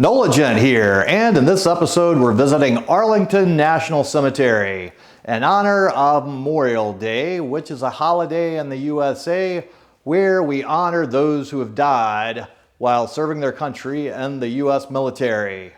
Noligent here, and in this episode we're visiting Arlington National Cemetery in honor of Memorial Day, which is a holiday in the USA where we honor those who have died while serving their country in the US military.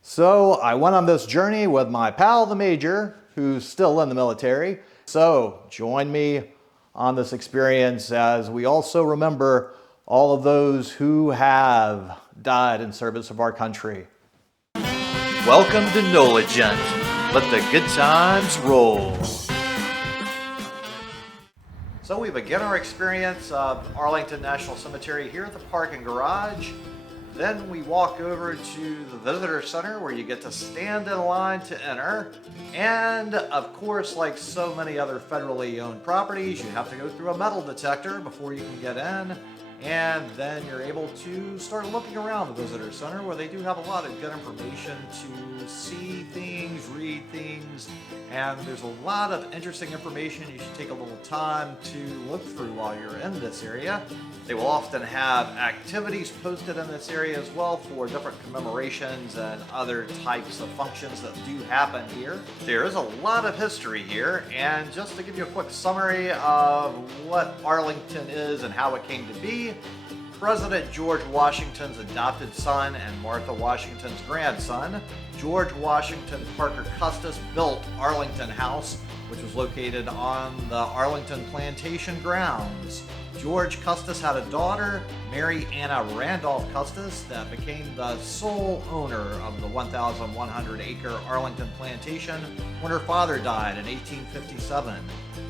So I went on this journey with my pal the Major, who's still in the military. So join me on this experience as we also remember all of those who have died in service of our country. Welcome to Noligent. Let the good times roll. So we begin our experience of Arlington National Cemetery here at the parking garage. Then we walk over to the visitor center where you get to stand in line to enter. And of course, like so many other federally owned properties, you have to go through a metal detector before you can get in. And then you're able to start looking around the visitor center where they do have a lot of good information to see things, read things, and there's a lot of interesting information you should take a little time to look through while you're in this area. They will often have activities posted in this area as well for different commemorations and other types of functions that do happen here. There is a lot of history here, and just to give you a quick summary of what Arlington is and how it came to be, President George Washington's adopted son and Martha Washington's grandson, George Washington Parker Custis, built Arlington House, which was located on the Arlington Plantation grounds. George Custis had a daughter, Mary Anna Randolph Custis, that became the sole owner of the 1,100-acre Arlington Plantation when her father died in 1857.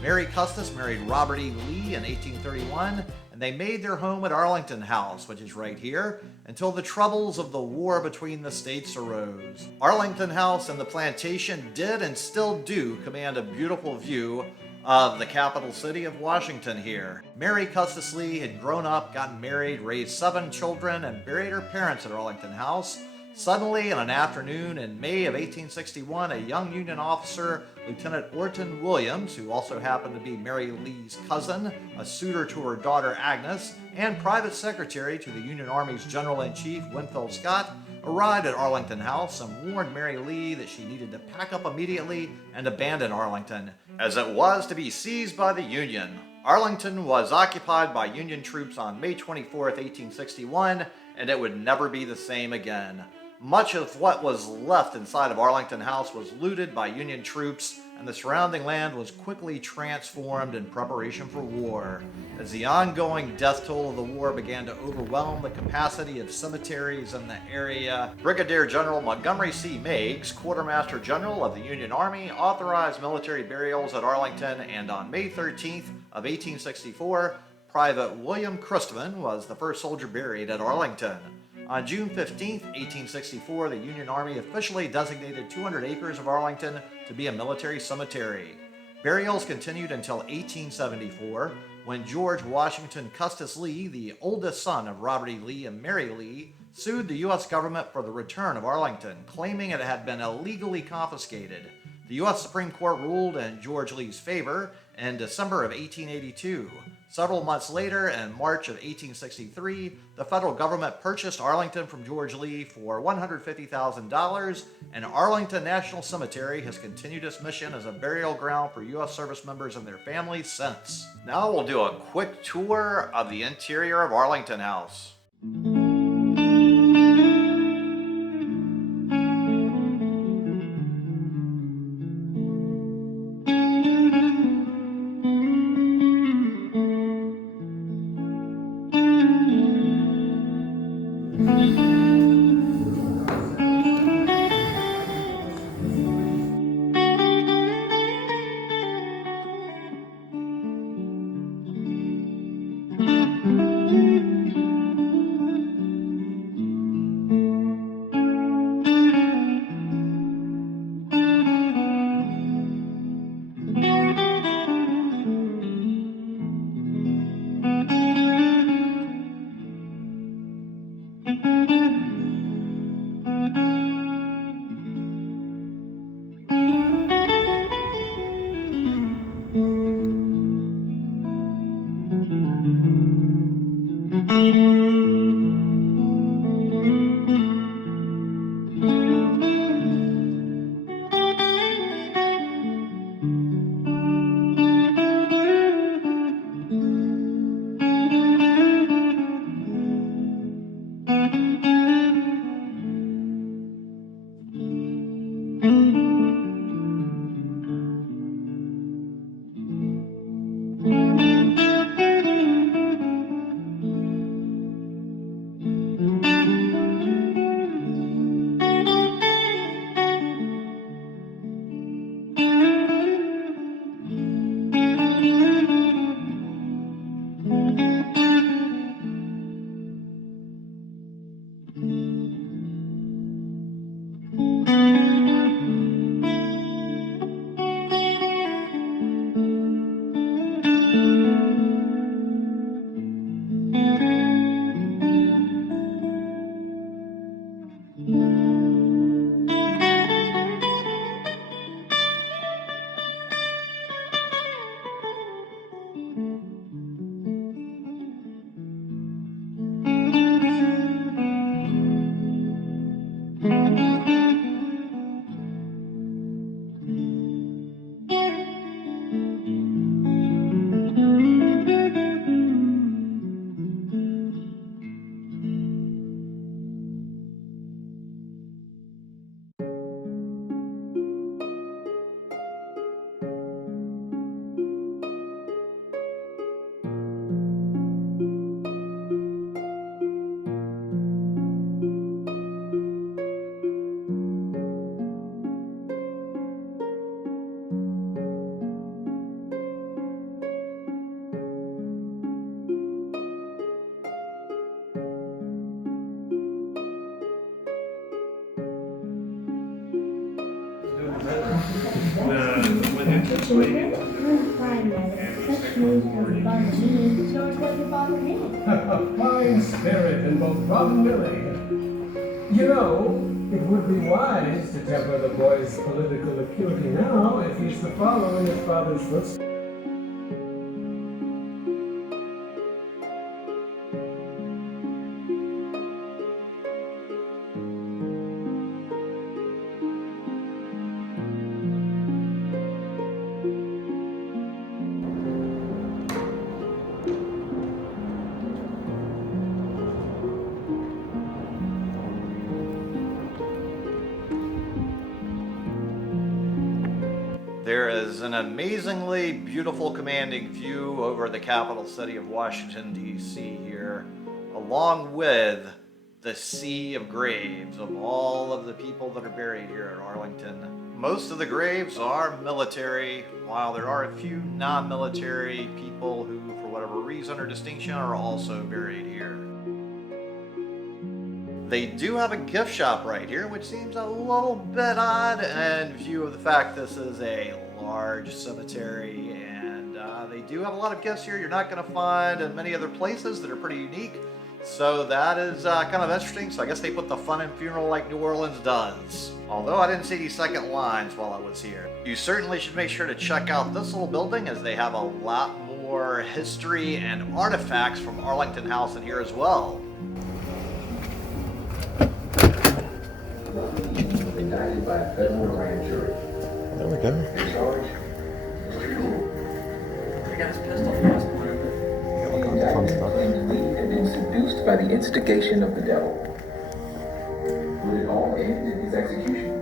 Mary Custis married Robert E. Lee in 1831, and they made their home at Arlington House, which is right here, until the troubles of the war between the states arose. Arlington House and the plantation did and still do command a beautiful view of the capital city of Washington here. Mary Custis Lee had grown up, gotten married, raised 7 children, and buried her parents at Arlington House. Suddenly, in an afternoon in May of 1861, a young Union officer, Lieutenant Orton Williams, who also happened to be Mary Lee's cousin, a suitor to her daughter Agnes, and private secretary to the Union Army's General-in-Chief, Winfield Scott, arrived at Arlington House and warned Mary Lee that she needed to pack up immediately and abandon Arlington, as it was to be seized by the Union. Arlington was occupied by Union troops on May 24, 1861, and it would never be the same again. Much of what was left inside of Arlington House was looted by Union troops, and the surrounding land was quickly transformed in preparation for war. As the ongoing death toll of the war began to overwhelm the capacity of cemeteries in the area, Brigadier General Montgomery C. Meigs, Quartermaster General of the Union Army, authorized military burials at Arlington, and on May 13th of 1864, Private William Christman was the first soldier buried at Arlington. On June 15, 1864, the Union Army officially designated 200 acres of Arlington to be a military cemetery. Burials continued until 1874, when George Washington Custis Lee, the oldest son of Robert E. Lee and Mary Lee, sued the U.S. government for the return of Arlington, claiming it had been illegally confiscated. The U.S. Supreme Court ruled in George Lee's favor in December of 1882. Several months later, in March of 1863, the federal government purchased Arlington from George Lee for $150,000, and Arlington National Cemetery has continued its mission as a burial ground for U.S. service members and their families since. Now we'll do a quick tour of the interior of Arlington House. Kitchen, I'm fine, madam. Such news doesn't bother me, so it's going to bother me. A fine spirit in both Rob and Millie. You know, it would be wise to temper the boy's political acuity now if he's to follow in his father's footsteps. There is an amazingly beautiful commanding view over the capital city of Washington, D.C. here, along with the sea of graves of all of the people that are buried here at Arlington. Most of the graves are military, while there are a few non-military people who, for whatever reason or distinction, are also buried here. They do have a gift shop right here, which seems a little bit odd in view of the fact this is a large cemetery, and they do have a lot of gifts here you're not going to find in many other places that are pretty unique. So that is kind of interesting. So I guess they put the fun in funeral like New Orleans does. Although I didn't see any second lines while I was here. You certainly should make sure to check out this little building, as they have a lot more history and artifacts from Arlington House in here as well. Indicted by a federal grand jury. There we go. Charged. I got his pistol for us. The indictment claims Lee had been seduced by the instigation of the devil. Would it all end in his execution?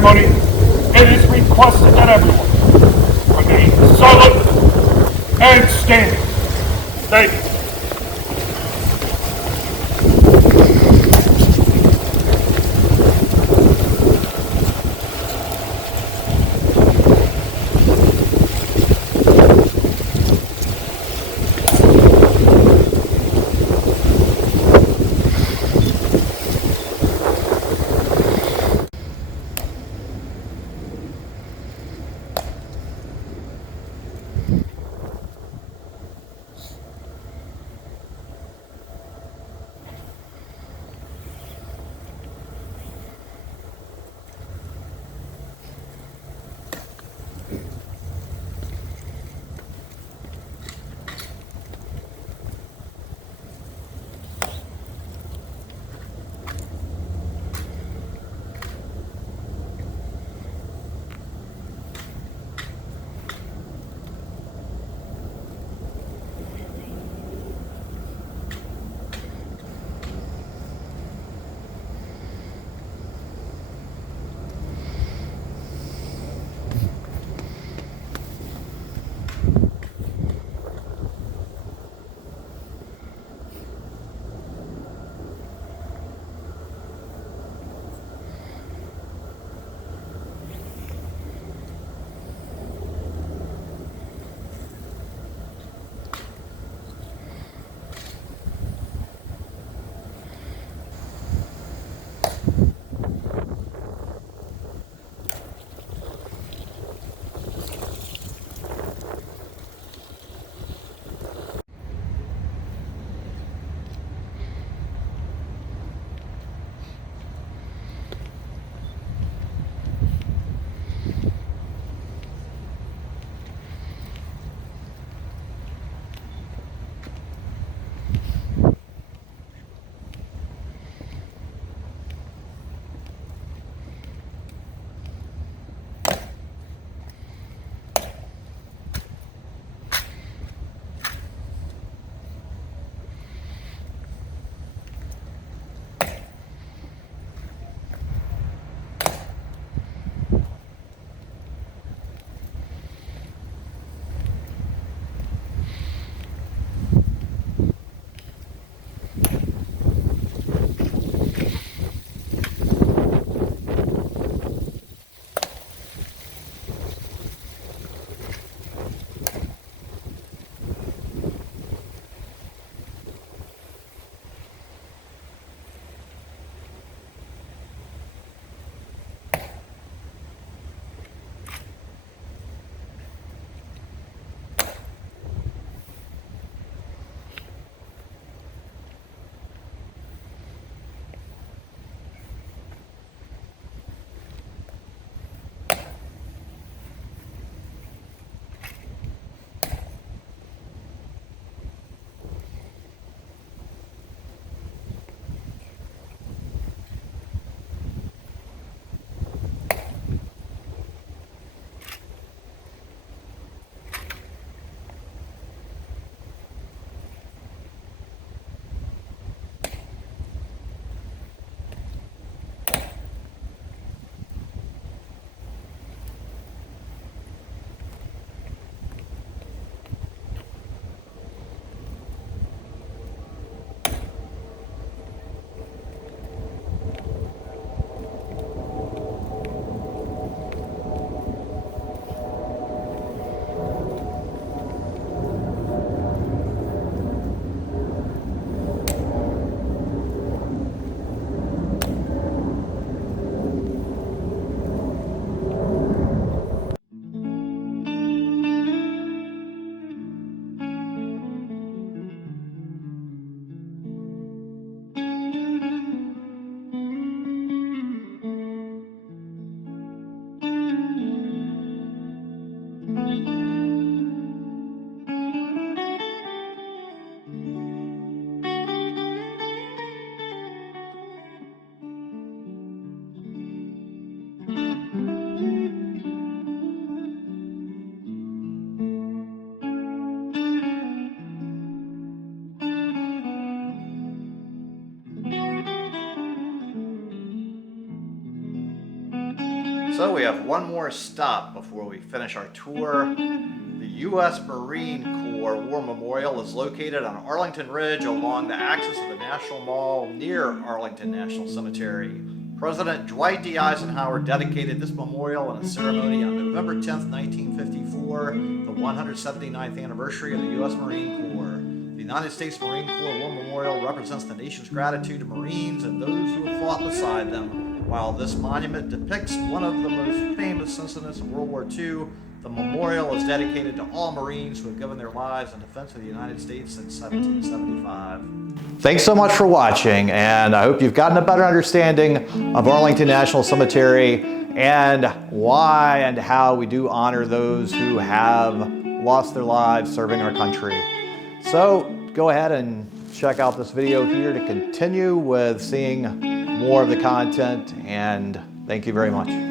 ceremony, it is requested that everyone remain silent and standing. Thank you. So we have one more stop before we finish our tour. The U.S. Marine Corps War Memorial is located on Arlington Ridge along the axis of the National Mall near Arlington National Cemetery. President Dwight D. Eisenhower dedicated this memorial in a ceremony on November 10th, 1954, the 179th anniversary of the U.S. Marine Corps. The United States Marine Corps War Memorial represents the nation's gratitude to Marines and those who have fought beside them. While this monument depicts one of the most famous incidents of World War II, the memorial is dedicated to all Marines who have given their lives in defense of the United States since 1775. Thanks so much for watching, and I hope you've gotten a better understanding of Arlington National Cemetery and why and how we do honor those who have lost their lives serving our country. So go ahead and check out this video here to continue with seeing more of the content, and thank you very much.